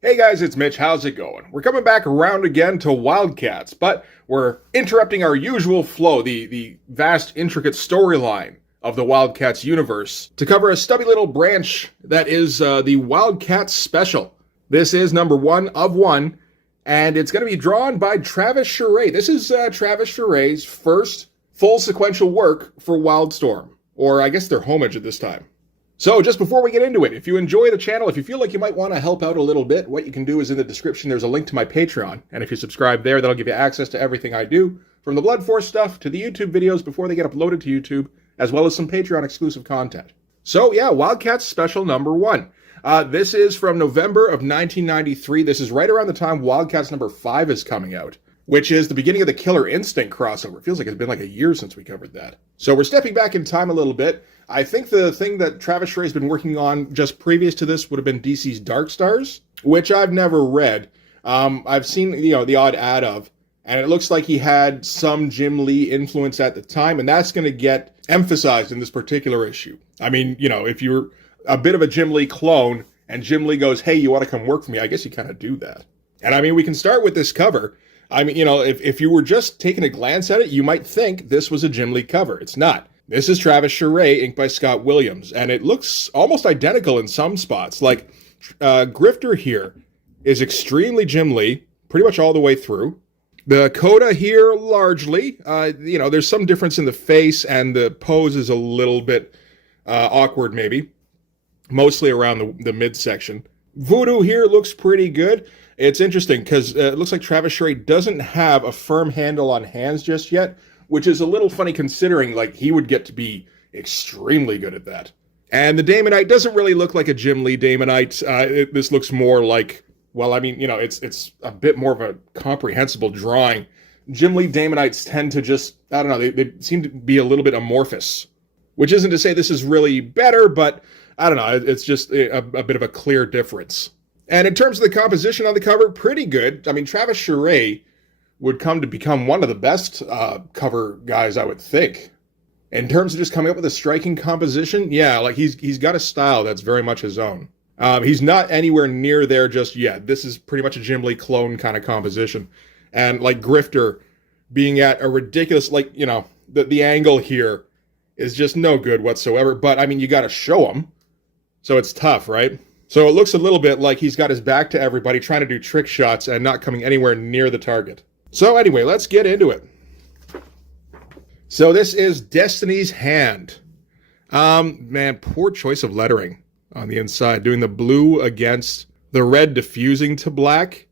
Hey guys, it's Mitch. How's it going? We're coming back around again to Wildcats, but we're interrupting our usual flow, the vast, intricate storyline of the Wildcats universe, to cover a stubby little branch that is the Wildcats Special. This is number 1 of 1, and it's going to be drawn by Travis Charest. This is Travis Charest's first full sequential work for Wildstorm, or I guess their homage at this time. So just before we get into it, if you enjoy the channel, if you feel like you might want to help out a little bit, what you can do is in the description, there's a link to my Patreon. And if you subscribe there, that'll give you access to everything I do, from the Blood Force stuff to the YouTube videos before they get uploaded to YouTube, as well as some Patreon exclusive content. So yeah, Wildcats Special number 1. This is from November of 1993. This is right around the time Wildcats number 5 is coming out, which is the beginning of the Killer Instinct crossover. It feels like it's been like a year since we covered that. So we're stepping back in time a little bit. I think the thing that Travis Charest has been working on just previous to this would have been DC's Dark Stars, which I've never read. I've seen, the odd ad of, and it looks like he had some Jim Lee influence at the time, and that's going to get emphasized in this particular issue. I mean, if you're a bit of a Jim Lee clone, and Jim Lee goes, hey, you want to come work for me? I guess you kind of do that. And I mean, we can start with this cover. I mean, if you were just taking a glance at it, you might think this was a Jim Lee cover. It's not. This is Travis Charest, inked by Scott Williams, and it looks almost identical in some spots. Like, Grifter here is extremely Jim Lee, pretty much all the way through. The coda here, largely, there's some difference in the face, and the pose is a little bit awkward, maybe. Mostly around the midsection. Voodoo here looks pretty good. It's interesting, because it looks like Travis Charest doesn't have a firm handle on hands just yet, which is a little funny considering, like, he would get to be extremely good at that. And the Demonite doesn't really look like a Jim Lee Demonite. This looks more like, well, I mean, it's a bit more of a comprehensible drawing. Jim Lee Demonites tend to just, I don't know, they seem to be a little bit amorphous. Which isn't to say this is really better, but I don't know, it's just a bit of a clear difference. And in terms of the composition on the cover, pretty good. I mean, Travis Charest would come to become one of the best cover guys, I would think. In terms of just coming up with a striking composition, yeah, like he's got a style that's very much his own. He's not anywhere near there just yet. This is pretty much a Jim Lee clone kind of composition. And like Grifter being at a ridiculous, like, the angle here is just no good whatsoever. But I mean, you got to show him. So it's tough, right? So it looks a little bit like he's got his back to everybody, trying to do trick shots and not coming anywhere near the target. So anyway, let's get into it. So this is Destiny's Hand. Man, poor choice of lettering on the inside, doing the blue against the red diffusing to black.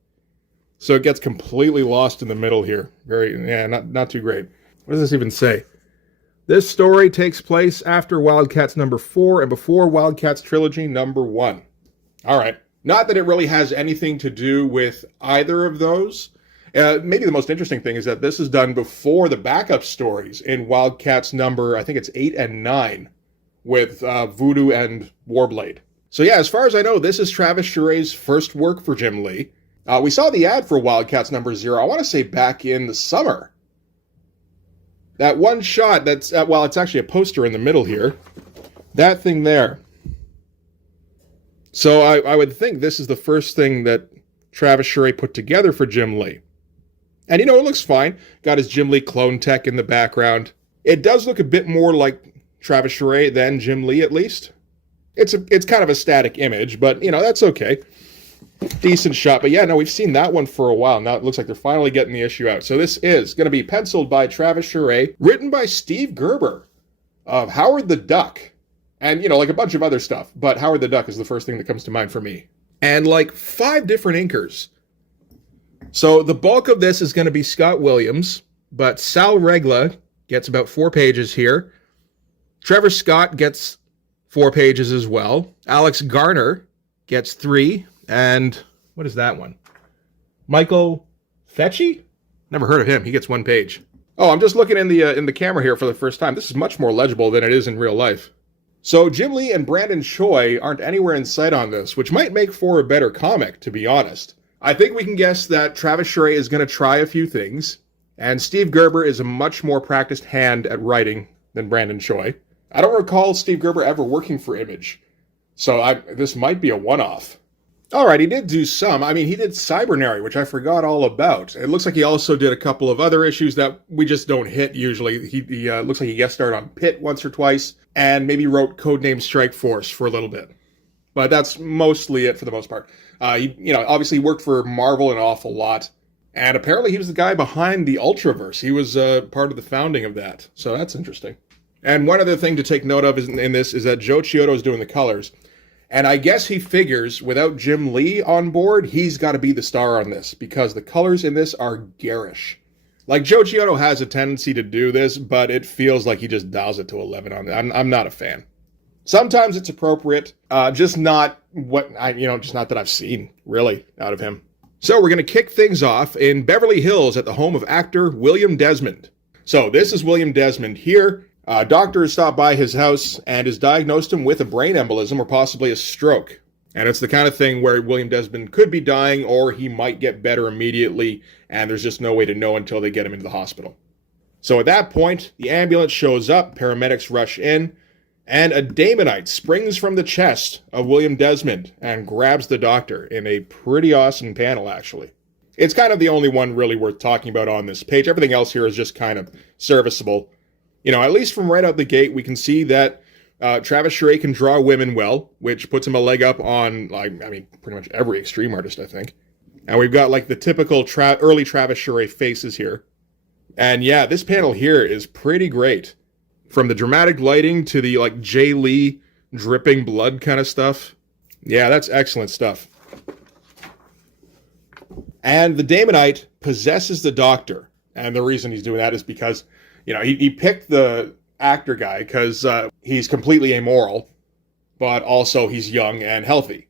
So it gets completely lost in the middle here. Not too great. What does this even say? This story takes place after Wildcats number 4 and before Wildcats Trilogy number 1. All right. Not that it really has anything to do with either of those. Maybe the most interesting thing is that this is done before the backup stories in Wildcats number, I think it's 8 and 9, with Voodoo and Warblade. So yeah, as far as I know, this is Travis Charest's first work for Jim Lee. We saw the ad for Wildcats number 0, I want to say back in the summer. That one shot that's, well, it's actually a poster in the middle here. That thing there. So I would think this is the first thing that Travis Charest put together for Jim Lee. And it looks fine. Got his Jim Lee clone tech in the background. It does look a bit more like Travis Charest than Jim Lee, at least. It's kind of a static image, but, that's okay. Decent shot. But yeah, no, we've seen that one for a while. Now it looks like they're finally getting the issue out. So this is going to be penciled by Travis Charest, written by Steve Gerber of Howard the Duck. And, like a bunch of other stuff. But Howard the Duck is the first thing that comes to mind for me. And like 5 different inkers. So the bulk of this is going to be Scott Williams, but Sal Regla gets about 4 pages here. Trevor Scott gets 4 pages as well. Alex Garner gets 3. And what is that one? Michael Fetchy? Never heard of him. He gets 1 page. Oh, I'm just looking in the camera here for the first time. This is much more legible than it is in real life. So Jim Lee and Brandon Choi aren't anywhere in sight on this, which might make for a better comic, to be honest. I think we can guess that Travis Charest is going to try a few things, and Steve Gerber is a much more practiced hand at writing than Brandon Choi. I don't recall Steve Gerber ever working for Image, so this might be a one-off. All right, he did do some. I mean, he did Cybernary, which I forgot all about. It looks like he also did a couple of other issues that we just don't hit usually. He looks like he guest starred on Pit once or twice, and maybe wrote Codename Strike Force for a little bit. But that's mostly it for the most part. He obviously worked for Marvel an awful lot, and apparently he was the guy behind the Ultraverse. He was part of the founding of that, so that's interesting. And one other thing to take note of in this is that Joe Chiodo is doing the colors. And I guess he figures without Jim Lee on board, he's got to be the star on this because the colors in this are garish. Like, Joe Chiodo has a tendency to do this, but it feels like he just dials it to 11 on it. I'm not a fan. Sometimes it's appropriate, just not that I've seen, really, out of him. So we're going to kick things off in Beverly Hills at the home of actor William Desmond. So this is William Desmond here. A doctor has stopped by his house and has diagnosed him with a brain embolism or possibly a stroke. And it's the kind of thing where William Desmond could be dying or he might get better immediately, and there's just no way to know until they get him into the hospital. So at that point, the ambulance shows up, paramedics rush in, and a Demonite springs from the chest of William Desmond and grabs the doctor in a pretty awesome panel, actually. It's kind of the only one really worth talking about on this page. Everything else here is just kind of serviceable. At least from right out the gate, we can see that Travis Charest can draw women well, which puts him a leg up on, pretty much every extreme artist, I think. And we've got, the typical early Travis Charest faces here. And yeah, this panel here is pretty great. From the dramatic lighting to the, Jay Lee dripping blood kind of stuff. Yeah, that's excellent stuff. And the Demonite possesses the doctor. And the reason he's doing that is because he picked the actor guy because he's completely amoral, but also he's young and healthy.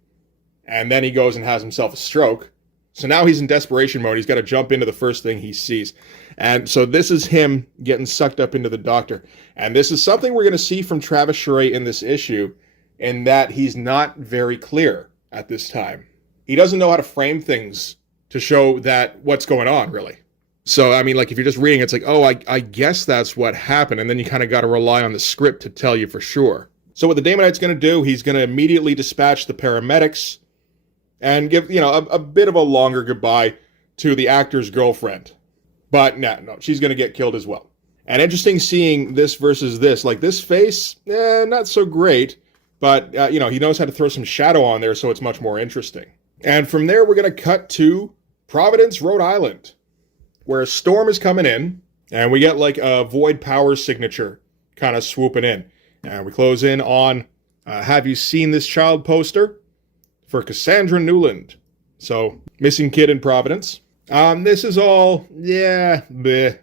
And then he goes and has himself a stroke. So now he's in desperation mode. He's got to jump into the first thing he sees. And so this is him getting sucked up into the doctor. And this is something we're going to see from Travis Charest in this issue, in that he's not very clear at this time. He doesn't know how to frame things to show that what's going on, really. So, if you're just reading, it's I guess that's what happened. And then you kind of got to rely on the script to tell you for sure. So what the Demonite's going to do, he's going to immediately dispatch the paramedics and give, a bit of a longer goodbye to the actor's girlfriend. But no, she's going to get killed as well. And interesting seeing this versus this. This face, not so great. But, he knows how to throw some shadow on there, so it's much more interesting. And from there, we're going to cut to Providence, Rhode Island, where a storm is coming in, and we get a void power signature kind of swooping in. And we close in on, have you seen this child poster? For Cassandra Newland. So, missing kid in Providence. This is all, bleh.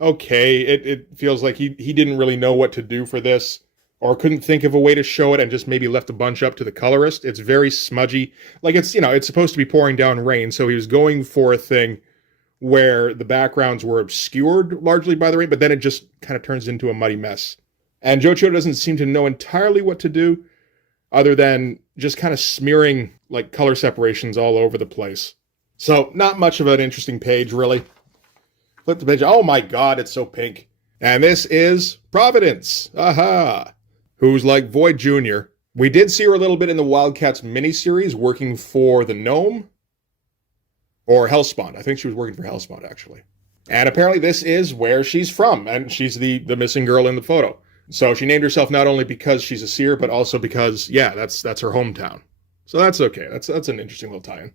Okay, it feels like he didn't really know what to do for this, or couldn't think of a way to show it and just maybe left a bunch up to the colorist. It's very smudgy. It's supposed to be pouring down rain, so he was going for a thing where the backgrounds were obscured largely by the rain, but then it just kind of turns into a muddy mess. And Joe Chiodo doesn't seem to know entirely what to do, other than just kind of smearing color separations all over the place. So not much of an interesting page, really. Flip the page. Oh my God, it's so pink. And this is Providence. Aha! Who's like Void Jr. We did see her a little bit in the WILDCATS miniseries working for the Gnome. Or Hellspawn. I think she was working for Hellspawn, actually. And apparently this is where she's from. And she's the missing girl in the photo. So she named herself not only because she's a seer, but also because, that's her hometown. So that's okay. That's an interesting little tie-in.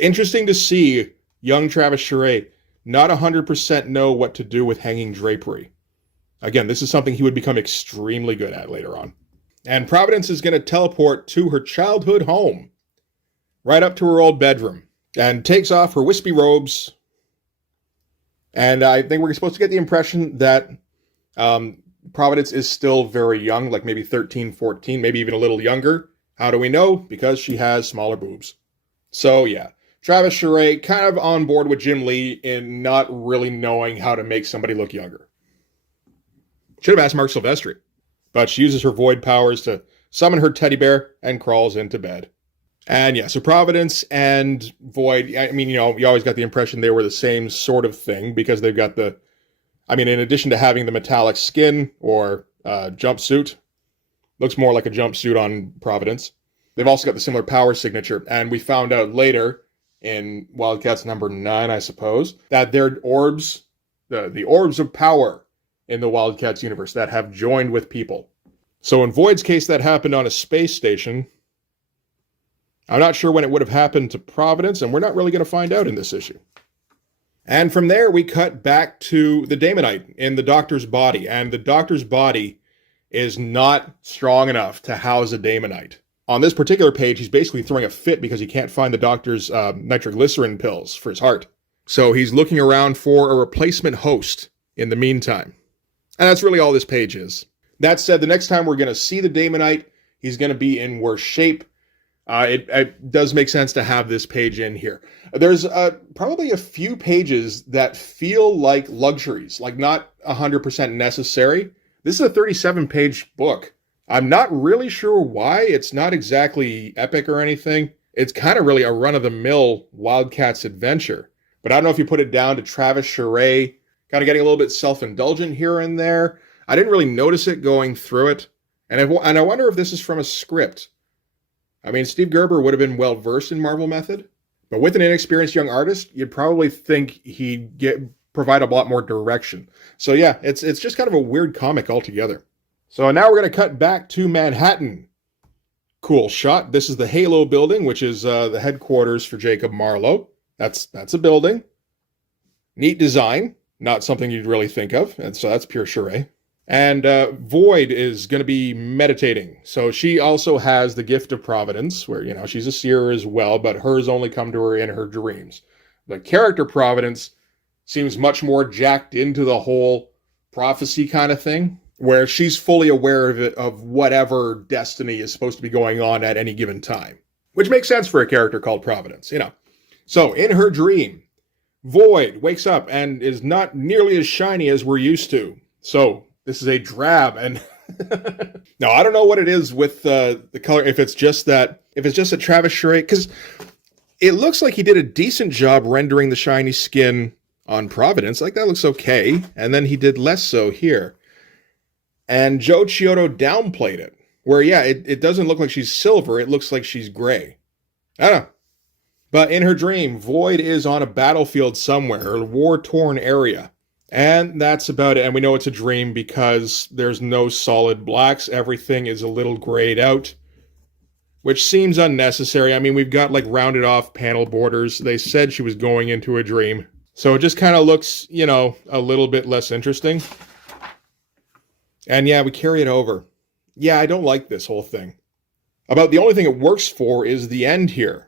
Interesting to see young Travis Charest not 100% know what to do with hanging drapery. Again, this is something he would become extremely good at later on. And Providence is going to teleport to her childhood home. Right up to her old bedroom. And takes off her wispy robes. And I think we're supposed to get the impression that Providence is still very young, maybe 13, 14, maybe even a little younger. How do we know? Because she has smaller boobs. So yeah, Travis Charest kind of on board with Jim Lee in not really knowing how to make somebody look younger. Should have asked Mark Silvestri. But she uses her void powers to summon her teddy bear and crawls into bed. And yeah, so Providence and Void, you always got the impression they were the same sort of thing because they've got in addition to having the metallic skin or jumpsuit, looks more like a jumpsuit on Providence. They've also got the similar power signature, and we found out later in Wildcats number 9, I suppose, that they're orbs, the orbs of power in the Wildcats universe that have joined with people. So in Void's case, that happened on a space station. I'm not sure when it would have happened to Providence, and we're not really going to find out in this issue. And from there, we cut back to the Demonite in the Doctor's body, and the Doctor's body is not strong enough to house a Demonite. On this particular page, he's basically throwing a fit because he can't find the Doctor's nitroglycerin pills for his heart. So he's looking around for a replacement host in the meantime. And that's really all this page is. That said, the next time we're going to see the Demonite, he's going to be in worse shape. It does make sense to have this page in here. There's probably a few pages that feel like luxuries, like not 100% necessary. This is a 37-page book. I'm not really sure why. It's not exactly epic or anything. It's kind of really a run-of-the-mill Wildcats adventure. But I don't know if you put it down to Travis Charest, kind of getting a little bit self-indulgent here and there. I didn't really notice it going through it. And I wonder if this is from a script. I mean, Steve Gerber would have been well-versed in Marvel method. But with an inexperienced young artist, you'd probably think he'd provide a lot more direction. So yeah, it's just kind of a weird comic altogether. So now we're going to cut back to Manhattan. Cool shot. This is the Halo building, which is the headquarters for Jacob Marlowe. That's a building. Neat design. Not something you'd really think of. And so that's pure charade. And Void is going to be meditating. So she also has the gift of Providence, where, you know, she's a seer as well, but hers only come to her in her dreams. The character Providence seems much more jacked into the whole prophecy kind of thing, where she's fully aware of it, of whatever destiny is supposed to be going on at any given time. Which makes sense for a character called Providence, you know. So, in her dream, Void wakes up and is not nearly as shiny as we're used to. So, this is a drab, and now I don't know what it is with the color, if it's just a Travis Charest, because it looks like he did a decent job rendering the shiny skin on Providence. Like, that looks okay, and then he did less so here. And Joe Chiodo downplayed it, where, yeah, it doesn't look like she's silver, it looks like she's gray. I don't know. But in her dream, Void is on a battlefield somewhere, a war-torn area. And that's about it. And we know it's a dream because there's no solid blacks. Everything is a little grayed out, which seems unnecessary. I mean, we've got, like, rounded off panel borders. They said she was going into a dream. So it just kind of looks, you know, a little bit less interesting. And yeah, we carry it over. Yeah, I don't like this whole thing. About the only thing it works for is the end here,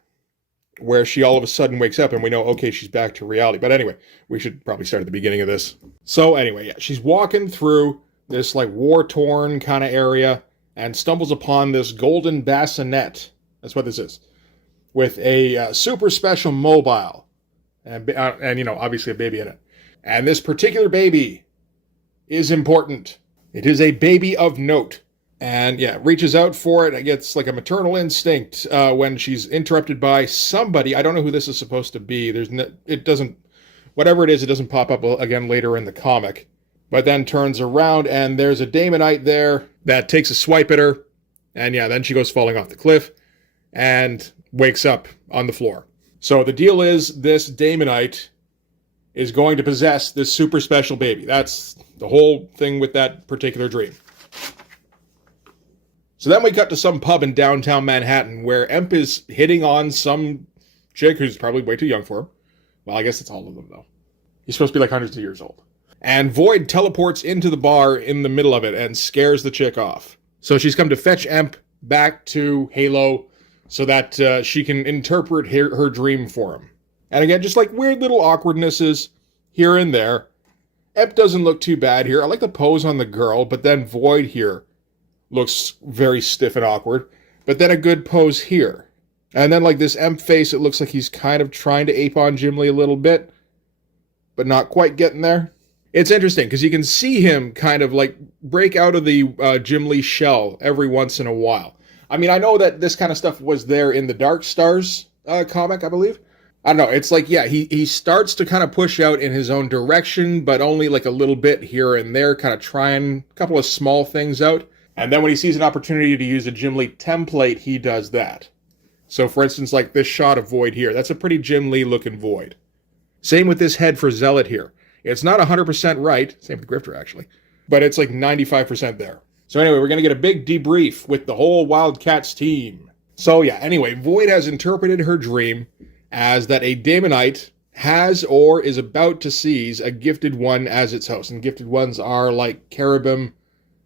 where she all of a sudden wakes up and we know, okay, she's back to reality. But anyway, we should probably start at the beginning of this. So anyway, yeah, she's walking through this like war-torn kind of area and stumbles upon this golden bassinet. That's what this is. With a super special mobile. And you know, obviously a baby in it. And this particular baby is important. It is a baby of note. And yeah, reaches out for it. It gets like a maternal instinct when she's interrupted by somebody. I don't know who this is supposed to be. It doesn't, whatever it is, it doesn't pop up again later in the comic. But then turns around and there's a Demonite there that takes a swipe at her. And yeah, then she goes falling off the cliff and wakes up on the floor. So the deal is this Demonite is going to possess this super special baby. That's the whole thing with that particular dream. So then we cut to some pub in downtown Manhattan where Emp is hitting on some chick who's probably way too young for him. Well, I guess it's all of them, though. He's supposed to be like hundreds of years old. And Void teleports into the bar in the middle of it and scares the chick off. So she's come to fetch Emp back to Halo so that she can interpret her dream for him. And again, just like weird little awkwardnesses here and there. Emp doesn't look too bad here. I like the pose on the girl, but then Void here looks very stiff and awkward. But then a good pose here. And then like this Emp face, it looks like he's kind of trying to ape on Jim Lee a little bit, but not quite getting there. It's interesting because you can see him kind of like break out of the Jim Lee shell every once in a while. I mean, I know that this kind of stuff was there in the Dark Stars comic, I believe. I don't know. It's like, yeah, he starts to kind of push out in his own direction, but only like a little bit here and there, kind of trying a couple of small things out. And then when he sees an opportunity to use a Jim Lee template, he does that. So for instance, like this shot of Void here, that's a pretty Jim Lee looking Void. Same with this head for Zealot here. It's not 100% right, same with Grifter actually, but it's like 95% there. So anyway, we're going to get a big debrief with the whole WILDCATS team. So yeah, anyway, Void has interpreted her dream as that a Demonite has or is about to seize a gifted one as its host. And gifted ones are like cherubim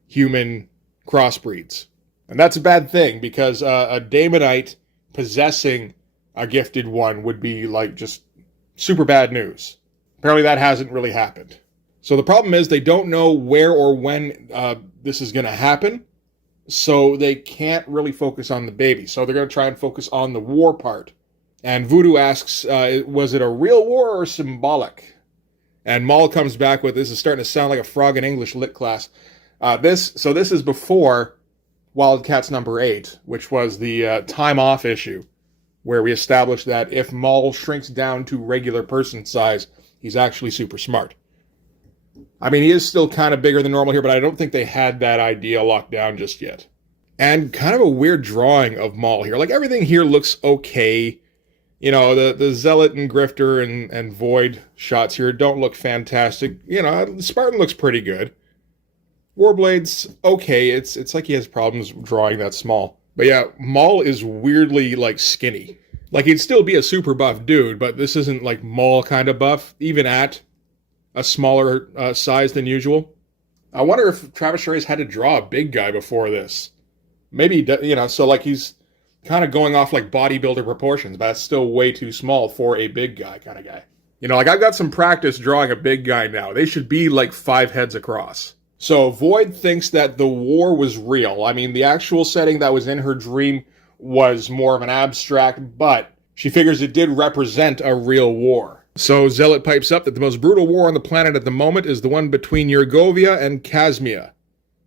human crossbreeds. And that's a bad thing because a Demonite possessing a gifted one would be like just super bad news. Apparently that hasn't really happened. So the problem is they don't know where or when this is going to happen. So they can't really focus on the baby. So they're going to try and focus on the war part. And Voodoo asks, was it a real war or symbolic? And Maul comes back with, this is starting to sound like a frog in English lit class. This is before WILDCATS number 8, which was the time off issue, where we established that if Maul shrinks down to regular person size, he's actually super smart. I mean, he is still kind of bigger than normal here, but I don't think they had that idea locked down just yet. And kind of a weird drawing of Maul here. Like, everything here looks okay. You know, the Zealot and Grifter and Void shots here don't look fantastic. You know, Spartan looks pretty good. Warblade's okay. It's like he has problems drawing that small. But yeah, Maul is weirdly, like, skinny. Like, he'd still be a super buff dude, but this isn't, like, Maul kind of buff, even at a smaller size than usual. I wonder if Travis Charest had to draw a big guy before this. Maybe, you know, so, like, he's kind of going off, like, bodybuilder proportions, but that's still way too small for a big guy kind of guy. You know, like, I've got some practice drawing a big guy now. They should be, like, 5 heads across. So Void thinks that the war was real. I mean, the actual setting that was in her dream was more of an abstract, but she figures it did represent a real war. So Zealot pipes up that the most brutal war on the planet at the moment is the one between Yurgovia and Kazmia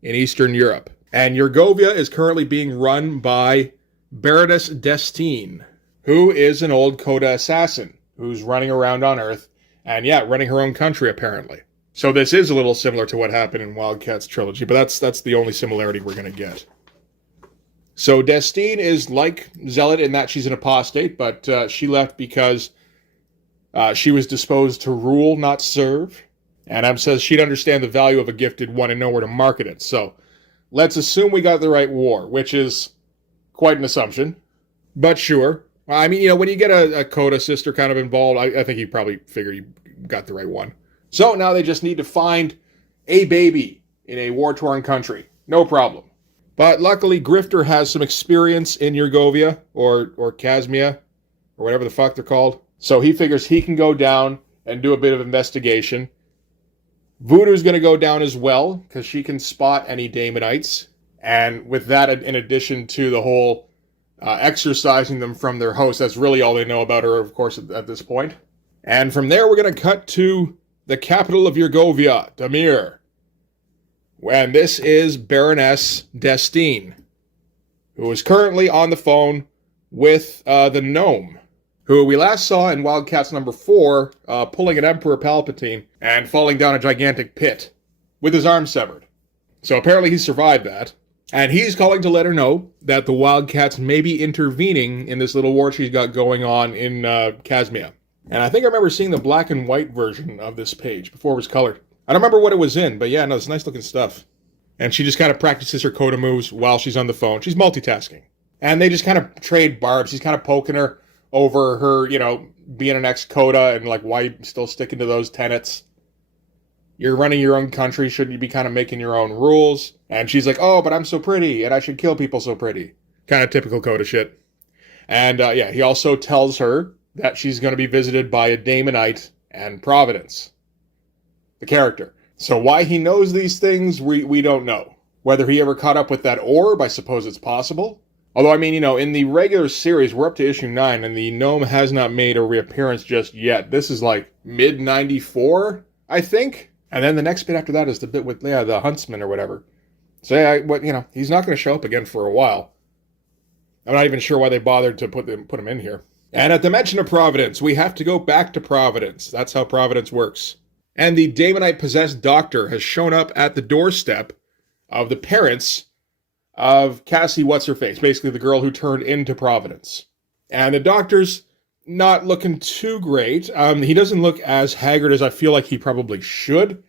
in Eastern Europe. And Yurgovia is currently being run by Baroness Destine, who is an old Coda assassin who's running around on Earth and, yeah, running her own country apparently. So this is a little similar to what happened in WILDCATS trilogy, but that's the only similarity we're going to get. So Destine is like Zealot in that she's an apostate, but she left because she was disposed to rule, not serve. And Em says she'd understand the value of a gifted one and know where to market it. So let's assume we got the right war, which is quite an assumption. But sure. I mean, you know, when you get a Coda sister kind of involved, I think you probably figure you got the right one. So now they just need to find a baby in a war-torn country. No problem. But luckily, Grifter has some experience in Yurgovia, or Kazmia, or whatever the fuck they're called. So he figures he can go down and do a bit of investigation. Voodoo's going to go down as well, because she can spot any Demonites. And with that, in addition to the whole exorcising them from their host, that's really all they know about her, of course, at this point. And from there, we're going to cut to the capital of Yurgovia, Damir. And this is Baroness Destine, who is currently on the phone with the gnome, who we last saw in WILDCATS number 4, pulling an Emperor Palpatine and falling down a gigantic pit with his arm severed. So apparently he survived that. And he's calling to let her know that the WILDCATS may be intervening in this little war she's got going on in Kazmia. And I think I remember seeing the black and white version of this page before it was colored. I don't remember what it was in, but yeah, no, it's nice looking stuff. And she just kind of practices her Coda moves while she's on the phone. She's multitasking. And they just kind of trade barbs. He's kind of poking her over her, you know, being an ex-Coda and like, why you still sticking to those tenets? You're running your own country. Shouldn't you be kind of making your own rules? And she's like, oh, but I'm so pretty and I should kill people so pretty. Kind of typical Coda shit. And yeah, he also tells her that she's going to be visited by a Demonite and Providence, the character. So why he knows these things, we don't know. Whether he ever caught up with that orb, I suppose it's possible. Although, I mean, you know, in the regular series, we're up to issue 9, and the gnome has not made a reappearance just yet. This is like mid-94, I think. And then the next bit after that is the bit with, yeah, the huntsman or whatever. So, yeah, you know, he's not going to show up again for a while. I'm not even sure why they bothered to put him in here. And at the mention of Providence, we have to go back to Providence. That's how Providence works. And the Demonite-possessed doctor has shown up at the doorstep of the parents of Cassie What's-Her-Face, basically the girl who turned into Providence. And the doctor's not looking too great. He doesn't look as haggard as I feel like he probably should.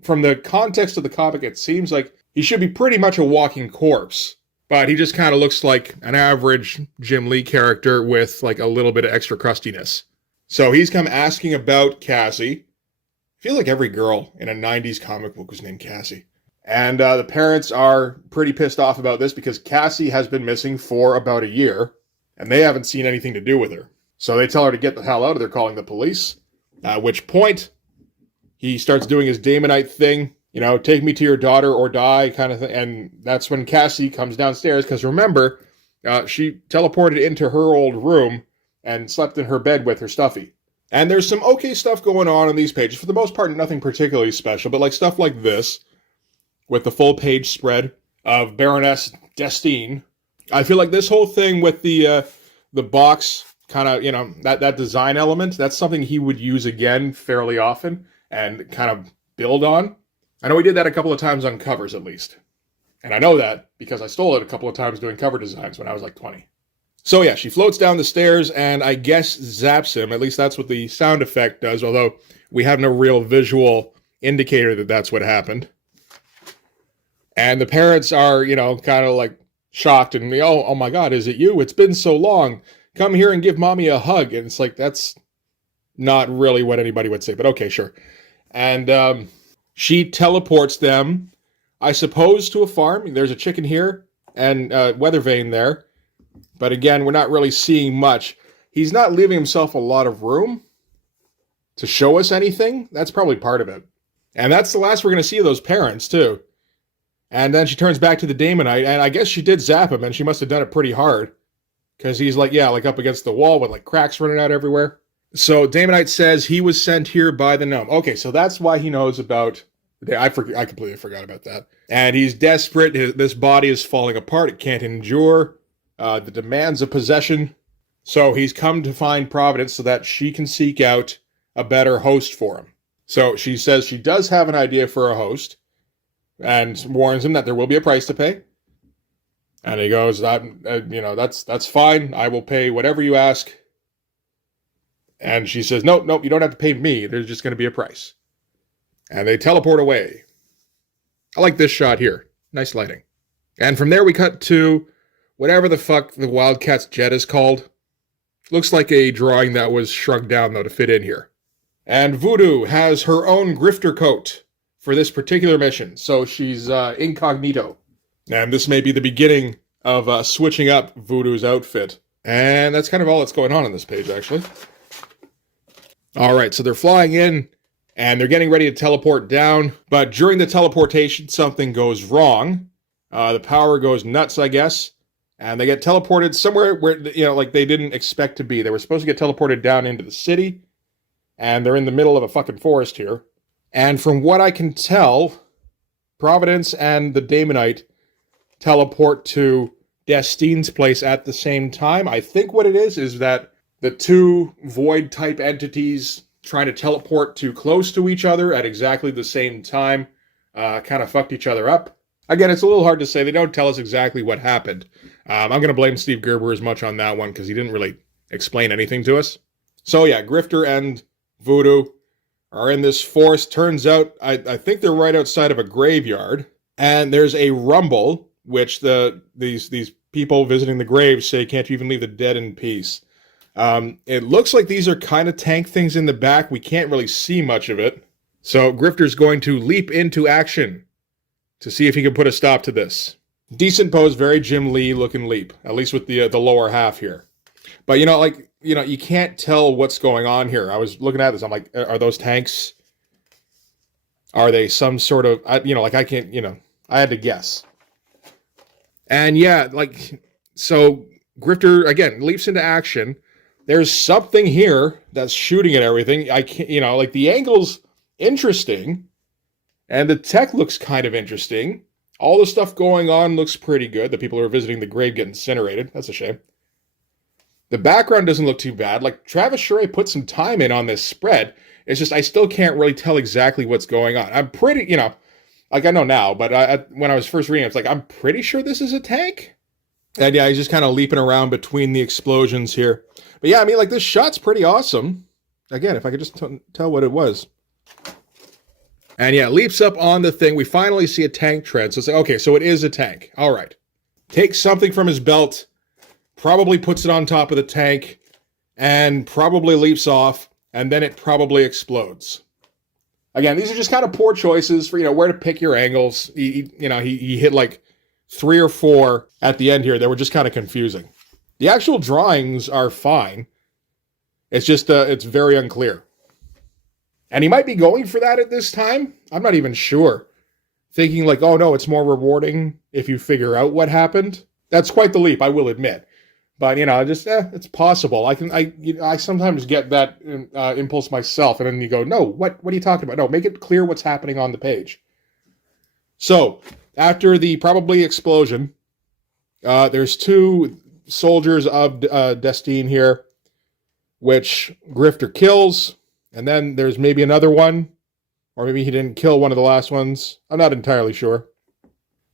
From the context of the comic, it seems like he should be pretty much a walking corpse. But he just kind of looks like an average Jim Lee character with like a little bit of extra crustiness. So he's come asking about Cassie. I feel like every girl in a 90s comic book was named Cassie. And the parents are pretty pissed off about this because Cassie has been missing for about a year, and they haven't seen anything to do with her. So they tell her to get the hell out of there, calling the police. At which point, he starts doing his Demonite thing, take me to your daughter or die kind of thing. And that's when Cassie comes downstairs, because remember, she teleported into her old room and slept in her bed with her stuffy. And there's some okay stuff going on in these pages. For the most part, nothing particularly special, but like stuff like this, with the full page spread of Baroness Destine. I feel like this whole thing with the box kind of, that design element, that's something he would use again fairly often and kind of build on. I know he did that a couple of times on covers, at least. And I know that because I stole it a couple of times doing cover designs when I was like 20. So yeah, she floats down the stairs and I guess zaps him. At least that's what the sound effect does, although we have no real visual indicator that that's what happened. And the parents are, kind of like shocked and, oh my God, is it you? It's been so long. Come here and give mommy a hug. And it's like, that's not really what anybody would say, but okay, sure. And she teleports them, I suppose, to a farm. There's a chicken here and weather vane there. But again, we're not really seeing much. He's not leaving himself a lot of room to show us anything. That's probably part of it. And that's the last we're going to see of those parents, too. And then she turns back to the Demonite, and I guess she did zap him, and she must have done it pretty hard. Because he's like up against the wall with like cracks running out everywhere. So Demonite says he was sent here by the gnome. Okay, so that's why he knows about... I completely forgot about that. And he's desperate. This body is falling apart. It can't endure the demands of possession. So he's come to find Providence so that she can seek out a better host for him. So she says she does have an idea for a host. And warns him that there will be a price to pay. And he goes, that's fine. I will pay whatever you ask. And she says, nope, you don't have to pay me. There's just going to be a price. And they teleport away. I like this shot here. Nice lighting. And from there we cut to whatever the fuck the WILDCATS jet is called. Looks like a drawing that was shrunk down, though, to fit in here. And Voodoo has her own Grifter coat for this particular mission, so she's incognito. And this may be the beginning of switching up Voodoo's outfit. And that's kind of all that's going on this page, actually. Alright, so they're flying in, and they're getting ready to teleport down, but during the teleportation, something goes wrong. The power goes nuts, I guess, and they get teleported somewhere where, like they didn't expect to be. They were supposed to get teleported down into the city, and they're in the middle of a fucking forest here. And from what I can tell, Providence and the Demonite teleport to Destine's place at the same time. I think what it is that the two void-type entities trying to teleport too close to each other at exactly the same time kind of fucked each other up. Again, it's a little hard to say. They don't tell us exactly what happened. I'm going to blame Steve Gerber as much on that one because he didn't really explain anything to us. So yeah, Grifter and Voodoo are in this forest. Turns out, I think they're right outside of a graveyard. And there's a rumble, which these people visiting the graves say can't even leave the dead in peace. It looks like these are kind of tank things in the back. We can't really see much of it. So Grifter's going to leap into action to see if he can put a stop to this. Decent pose, very Jim Lee looking leap, at least with the lower half here. But you can't tell what's going on here. I was looking at this. I'm like, are those tanks? Are they some sort of, I can't, I had to guess. And yeah, so Grifter, again, leaps into action. There's something here that's shooting at everything. I can't, the angle's interesting. And the tech looks kind of interesting. All the stuff going on looks pretty good. The people who are visiting the grave get incinerated. That's a shame. The background doesn't look too bad. Travis Charest put some time in on this spread. It's just I still can't really tell exactly what's going on. I'm pretty, Like, I know now, but when I was first reading it, it's like, I'm pretty sure this is a tank. And yeah, he's just kind of leaping around between the explosions here. But yeah, I mean, like, this shot's pretty awesome. Again, if I could just tell what it was. And yeah, it leaps up on the thing. We finally see a tank tread. So it's like, okay, so it is a tank. All right. Takes something from his belt, probably puts it on top of the tank, and probably leaps off, and then it probably explodes. Again, these are just kind of poor choices for, where to pick your angles. He hit like 3 or 4 at the end here that were just kind of confusing. The actual drawings are fine. It's just, it's very unclear. And he might be going for that at this time. I'm not even sure. Thinking like, oh no, it's more rewarding if you figure out what happened. That's quite the leap, I will admit. But, it's possible. I sometimes get that impulse myself, and then you go, no, what are you talking about? No, make it clear what's happening on the page. So, after the probably explosion, there's 2 soldiers of Destine here, which Grifter kills, and then there's maybe another one, or maybe he didn't kill one of the last ones. I'm not entirely sure.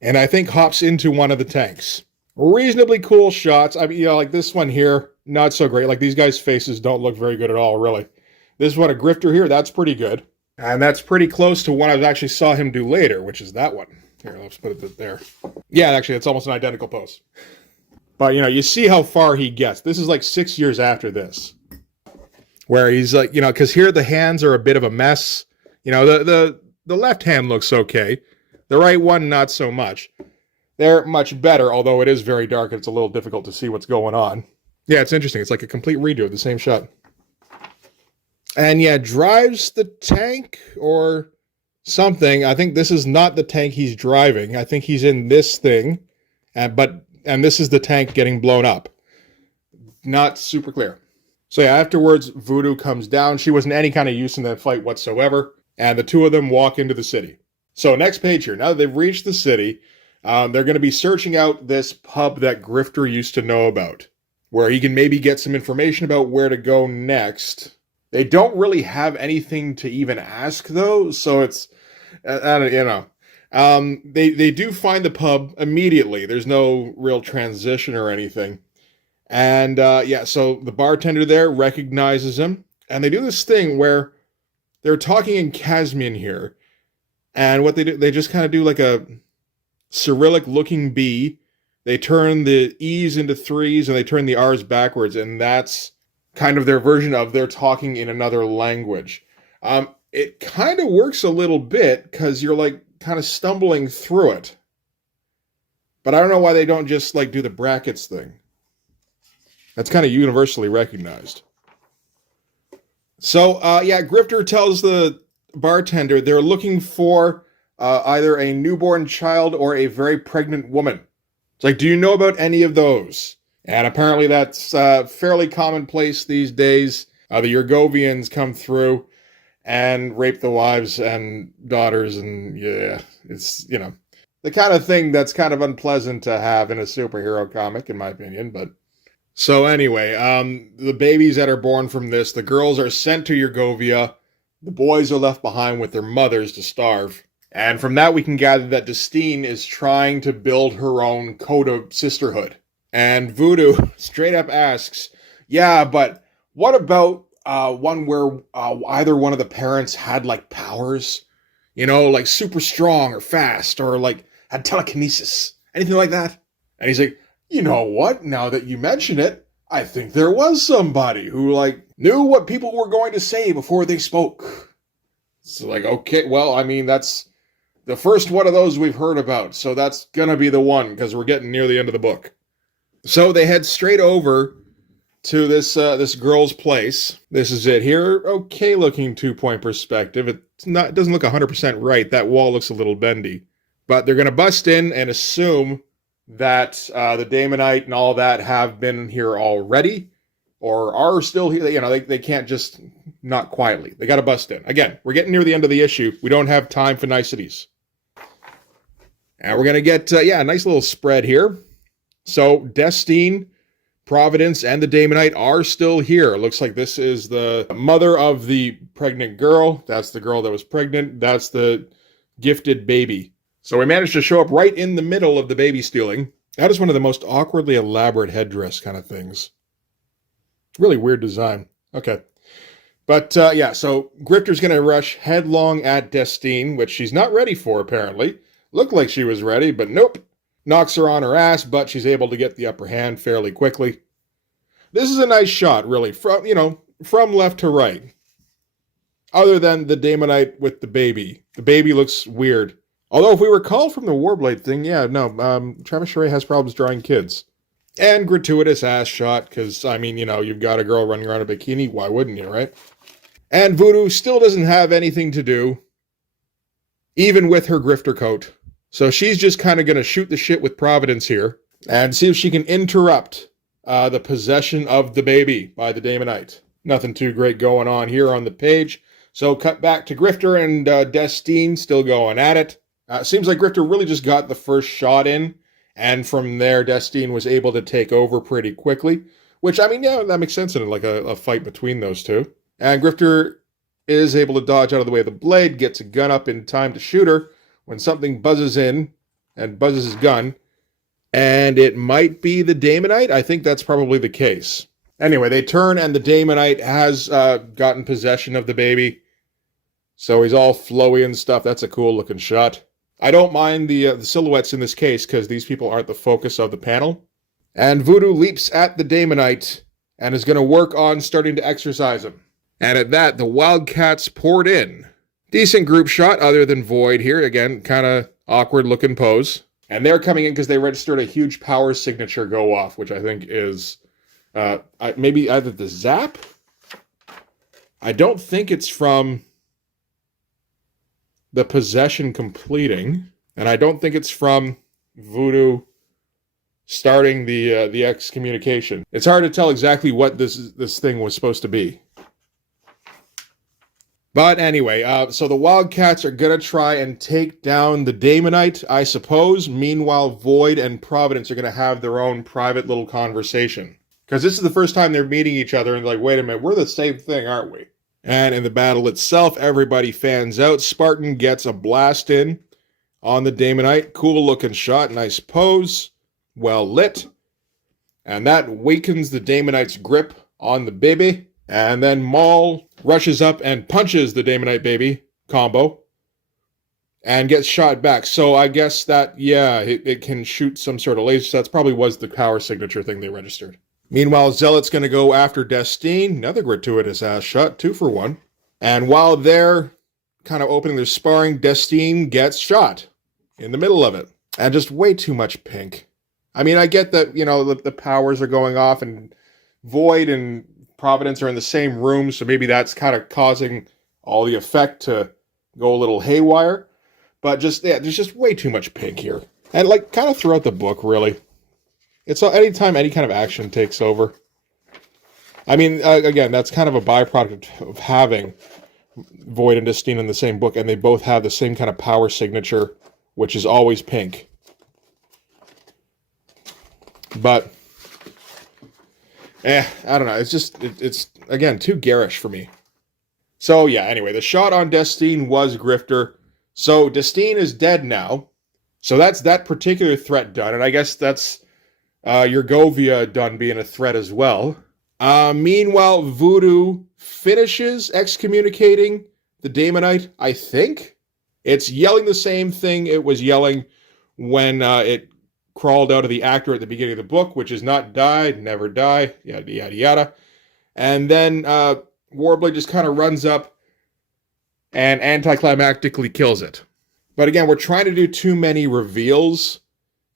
And I think hops into one of the tanks. Reasonably cool shots. I mean, like this one here, not so great. Like, these guys' faces don't look very good at all, really. This one, a Grifter here, that's pretty good. And that's pretty close to one I actually saw him do later, which is that one. Here, let's put it there. Yeah, actually, it's almost an identical pose. But, you see how far he gets. This is like 6 years after this. Where he's like, because here the hands are a bit of a mess. The left hand looks okay. The right one, not so much. They're much better, although it is very dark and it's a little difficult to see what's going on. Yeah, it's interesting. It's like a complete redo of the same shot. And yeah, drives the tank or something. I think this is not the tank he's driving. I think he's in this thing. And this is the tank getting blown up. Not super clear. So yeah, afterwards, Voodoo comes down. She wasn't any kind of use in that fight whatsoever. And the 2 of them walk into the city. So next page here. Now that they've reached the city, they're going to be searching out this pub that Grifter used to know about, where he can maybe get some information about where to go next. They don't really have anything to even ask, though, so it's, They do find the pub immediately. There's no real transition or anything. And, so the bartender there recognizes him, and they do this thing where they're talking in Casmian here, and what they do, they just kind of do like a Cyrillic-looking B. They turn the E's into 3s, and they turn the R's backwards, and that's kind of their version of they're talking in another language. It kind of works a little bit, because you're, like, kind of stumbling through it. But I don't know why they don't just, like, do the brackets thing. That's kind of universally recognized. So, Grifter tells the bartender they're looking for either a newborn child or a very pregnant woman. It's like, do you know about any of those? And apparently that's fairly commonplace these days. The Yurgovians come through and rape the wives and daughters, and yeah, it's, the kind of thing that's kind of unpleasant to have in a superhero comic, in my opinion, but... So anyway, the babies that are born from this, the girls are sent to Yurgovia, the boys are left behind with their mothers to starve. And from that we can gather that Destine is trying to build her own code of sisterhood. And Voodoo straight up asks, yeah, but what about one where either one of the parents had, like, powers? Like super strong or fast, or, like, had telekinesis? Anything like that? And he's like, you know what? Now that you mention it, I think there was somebody who, like, knew what people were going to say before they spoke. It's like, okay, well, I mean, that's the first one of those we've heard about, so that's gonna be the one, because we're getting near the end of the book. So they head straight over to this girl's place. This is it here. Okay looking 2-point perspective. It doesn't look 100% right. That wall looks a little bendy. But they're gonna bust in and assume that the Demonite and all that have been here already, or are still here. They can't just not quietly. They got to bust in. Again, we're getting near the end of the issue. We don't have time for niceties. And we're going to get, a nice little spread here. So, Destine, Providence, and the Demonite are still here. It looks like this is the mother of the pregnant girl. That's the girl that was pregnant. That's the gifted baby. So we managed to show up right in the middle of the baby stealing. That is one of the most awkwardly elaborate headdress kind of things. Really weird design. Okay. But yeah, so Grifter's going to rush headlong at Destine, which she's not ready for, apparently. Looked like she was ready, but nope. Knocks her on her ass, but she's able to get the upper hand fairly quickly. This is a nice shot, really, from left to right. Other than the Demonite with the baby. The baby looks weird. Although, if we recall from the Warblade thing, yeah, no, Travis Charest has problems drawing kids. And gratuitous ass shot, because, I mean, you've got a girl running around in a bikini, why wouldn't you, right? And Voodoo still doesn't have anything to do, even with her grifter coat. So she's just kind of going to shoot the shit with Providence here, and see if she can interrupt the possession of the baby by the Demonite. Nothing too great going on here on the page. So cut back to Grifter and Destine still going at it. Seems like Grifter really just got the first shot in, and from there Destine was able to take over pretty quickly. Which, I mean, yeah, that makes sense in like a fight between those two. And Grifter is able to dodge out of the way of the blade, gets a gun up in time to shoot her when something buzzes in and buzzes his gun. And it might be the Demonite. I think that's probably the case. Anyway, they turn and the Demonite has gotten possession of the baby. So he's all flowy and stuff. That's a cool looking shot. I don't mind the silhouettes in this case because these people aren't the focus of the panel. And Voodoo leaps at the Demonite and is going to work on starting to exercise him. And at that, the Wildcats poured in. Decent group shot other than Void here. Again, kind of awkward looking pose. And they're coming in because they registered a huge power signature go off, which I think is maybe either the Zap? I don't think it's from the possession completing. And I don't think it's from Voodoo starting the excommunication. It's hard to tell exactly what this thing was supposed to be. But anyway, so the Wildcats are going to try and take down the Demonite, I suppose. Meanwhile, Void and Providence are going to have their own private little conversation. Because this is the first time they're meeting each other and like, wait a minute, we're the same thing, aren't we? And in the battle itself, everybody fans out. Spartan gets a blast in on the Demonite. Cool looking shot, nice pose, well lit. And that weakens the Demonite's grip on the baby. And then Maul rushes up and punches the Demonite baby combo and gets shot back. So I guess that, yeah, it can shoot some sort of laser. So that probably was the power signature thing they registered. Meanwhile, Zealot's going to go after Destine. Another gratuitous ass shot, 2 for 1. And while they're kind of opening their sparring, Destine gets shot in the middle of it. And just way too much pink. I mean, I get that, the powers are going off and Void and Providence are in the same room, so maybe that's kind of causing all the effect to go a little haywire. But just, yeah, there's just way too much pink here. And like, kind of throughout the book, really. It's anytime any kind of action takes over. I mean, again, that's kind of a byproduct of having Void and Destine in the same book, and they both have the same kind of power signature, which is always pink. But I don't know. It's just, it's again, too garish for me. So, yeah, anyway, the shot on Destine was Grifter. So, Destine is dead now. So, that's that particular threat done. And I guess that's Urgovia done being a threat as well. Meanwhile, Voodoo finishes excommunicating the Demonite, I think. It's yelling the same thing it was yelling when it crawled out of the actor at the beginning of the book, which is not die, never die, yada, yada, yada. And then Warblade just kind of runs up and anticlimactically kills it. But again, we're trying to do too many reveals.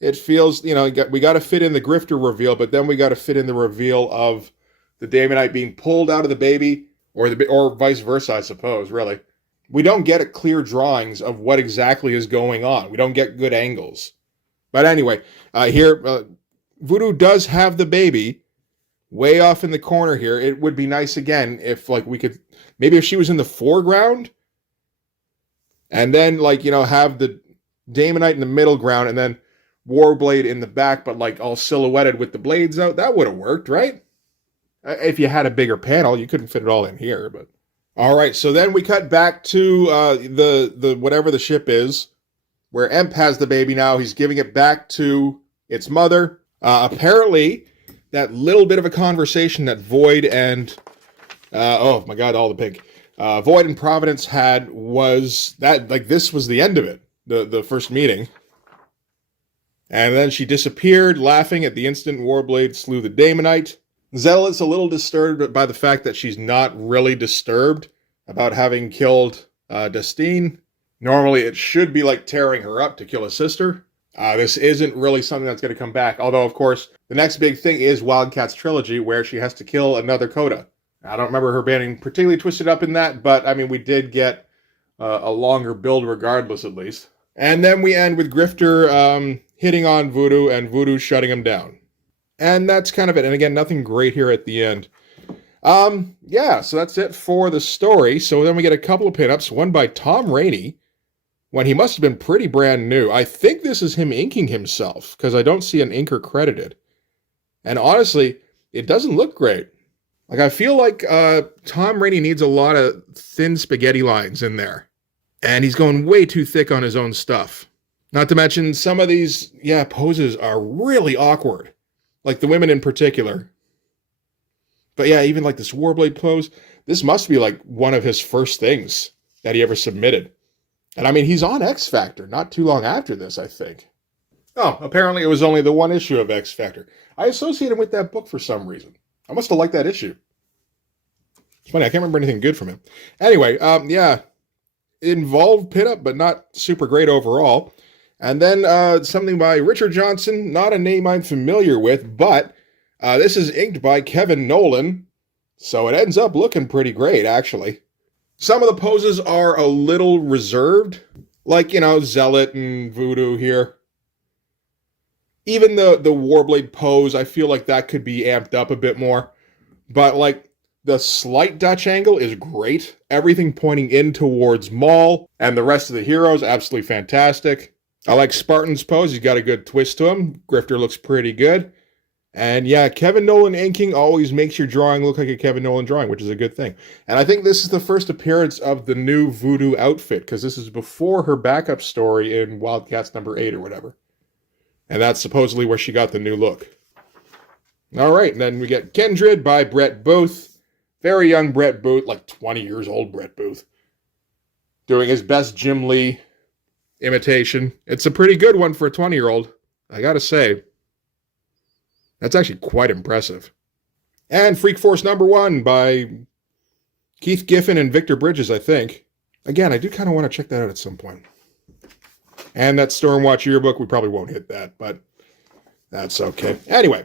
It feels, we got to fit in the Grifter reveal, but then we got to fit in the reveal of the Demonite being pulled out of the baby, or vice versa, I suppose, really. We don't get clear drawings of what exactly is going on. We don't get good angles. But anyway, here, Voodoo does have the baby way off in the corner here. It would be nice, again, if, we could, maybe if she was in the foreground, and then, have the Demonite in the middle ground, and then Warblade in the back, but, all silhouetted with the blades out. That would have worked, right? If you had a bigger panel, you couldn't fit it all in here, but All right, so then we cut back to the whatever the ship is, where Emp has the baby now. He's giving it back to its mother. Apparently, that little bit of a conversation that Void and oh my god, all the pink. Void and Providence had was that, like, this was the end of it, the first meeting. And then she disappeared, laughing at the instant Warblade slew the Demonite. Zealot's a little disturbed by the fact that she's not really disturbed about having killed Destine. Normally, it should be like tearing her up to kill a sister. This isn't really something that's going to come back. Although, of course, the next big thing is WILDCATS Trilogy, where she has to kill another Coda. I don't remember her being particularly twisted up in that, but, I mean, we did get a longer build regardless, at least. And then we end with Grifter hitting on Voodoo, and Voodoo shutting him down. And that's kind of it. And again, nothing great here at the end. Yeah, so that's it for the story. So then we get a couple of pinups, one by Tom Rainey, when he must have been pretty brand new. I think this is him inking himself, because I don't see an inker credited. And honestly, it doesn't look great. Like, I feel like Tom Rainey needs a lot of thin spaghetti lines in there. And he's going way too thick on his own stuff. Not to mention, some of these, poses are really awkward. Like the women in particular. But yeah, even like this Warblade pose, this must be like one of his first things that he ever submitted. And I mean, he's on X Factor not too long after this, I think. Oh, apparently it was only the one issue of X Factor. I associate him with that book for some reason. I must have liked that issue. It's funny, I can't remember anything good from him. Anyway, yeah, involved pinup, but not super great overall. And then something by Richard Johnson, not a name I'm familiar with, but this is inked by Kevin Nolan, so it ends up looking pretty great, actually. Some of the poses are a little reserved, like, Zealot and Voodoo here. Even the Warblade pose, I feel like that could be amped up a bit more. But, like, the slight Dutch angle is great. Everything pointing in towards Maul, and the rest of the heroes, absolutely fantastic. I like Spartan's pose. He's got a good twist to him. Grifter looks pretty good. And yeah, Kevin Nolan inking always makes your drawing look like a Kevin Nolan drawing, which is a good thing. And I think this is the first appearance of the new Voodoo outfit, because this is before her backup story in WILDCATS number 8 or whatever. And that's supposedly where she got the new look. All right, and then we get Kindred by Brett Booth. Very young Brett Booth, like 20 years old Brett Booth. Doing his best Jim Lee imitation. It's a pretty good one for a 20-year-old, I gotta say. That's actually quite impressive. And Freak Force number 1 by Keith Giffen and Victor Bridges, I think. Again, I do kind of want to check that out at some point. And that Stormwatch yearbook, we probably won't hit that, but that's okay. Anyway,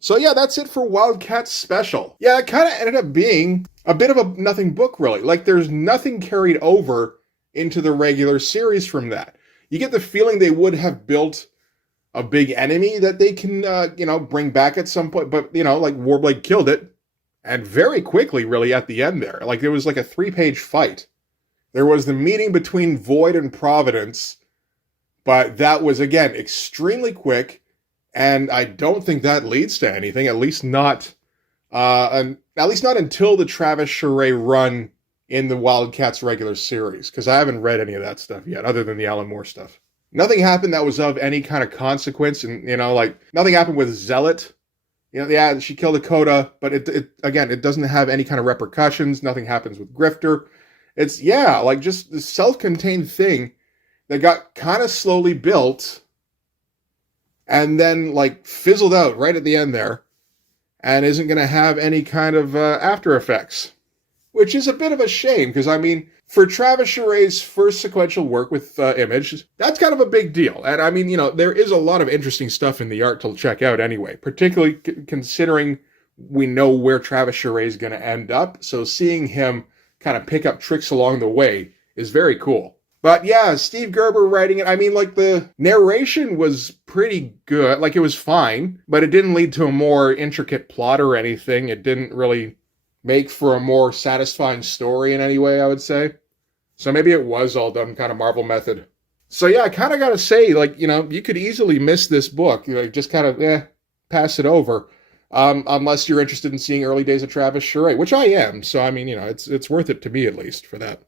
so yeah, that's it for WILDCATS Special. Yeah, it kind of ended up being a bit of a nothing book, really. Like, there's nothing carried over into the regular series from that. You get the feeling they would have built a big enemy that they can, bring back at some point. But, like, Warblade killed it. And very quickly, really, at the end there. Like, it was like a 3-page fight. There was the meeting between Void and Providence. But that was, again, extremely quick. And I don't think that leads to anything. At least not until the Travis Charest run in the WILDCATS regular series, because I haven't read any of that stuff yet, other than the Alan Moore stuff. Nothing happened that was of any kind of consequence, and, nothing happened with Zealot. Yeah, she killed a Coda, but it doesn't have any kind of repercussions. Nothing happens with Grifter. It's, just this self-contained thing that got kind of slowly built, and then, fizzled out right at the end there, and isn't going to have any kind of after effects. Which is a bit of a shame, because, for Travis Charest's first sequential work with Image, that's kind of a big deal. And, there is a lot of interesting stuff in the art to check out anyway, particularly considering we know where Travis Charest is going to end up. So seeing him kind of pick up tricks along the way is very cool. But yeah, Steve Gerber writing it, the narration was pretty good. It was fine, but it didn't lead to a more intricate plot or anything. It didn't really make for a more satisfying story in any way, I would say. So maybe it was all done kind of Marvel method. So yeah, I kind of got to say, you could easily miss this book. Just kind of, pass it over. unless you're interested in seeing early days of Travis Charest, which I am. So, I mean, it's worth it to me, at least, for that.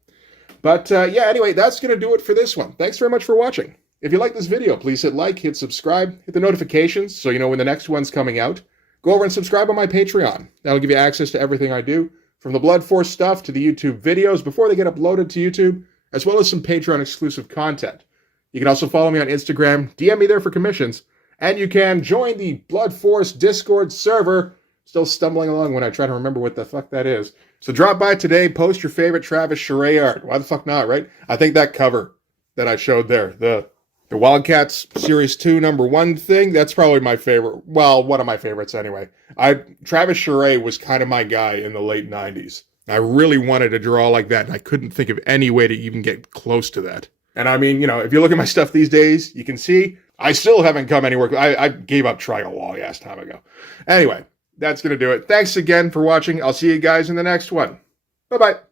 But, yeah, anyway, that's going to do it for this one. Thanks very much for watching. If you like this video, please hit like, hit subscribe, hit the notifications so you know when the next one's coming out. Go over and subscribe on my Patreon. That'll give you access to everything I do, from the Blood Force stuff to the YouTube videos before they get uploaded to YouTube, as well as some Patreon-exclusive content. You can also follow me on Instagram, DM me there for commissions, and you can join the Blood Force Discord server. Still stumbling along when I try to remember what the fuck that is. So drop by today, post your favorite Travis Charest art. Why the fuck not, right? I think that cover that I showed there, the Wildcats Series 2 #1 thing, that's probably my favorite. Well, one of my favorites anyway. Travis Charest was kind of my guy in the late 90s. I really wanted to draw like that, and I couldn't think of any way to even get close to that. And I mean, if you look at my stuff these days, you can see I still haven't come anywhere. I gave up trying a long ass time ago. Anyway, that's going to do it. Thanks again for watching. I'll see you guys in the next one. Bye-bye.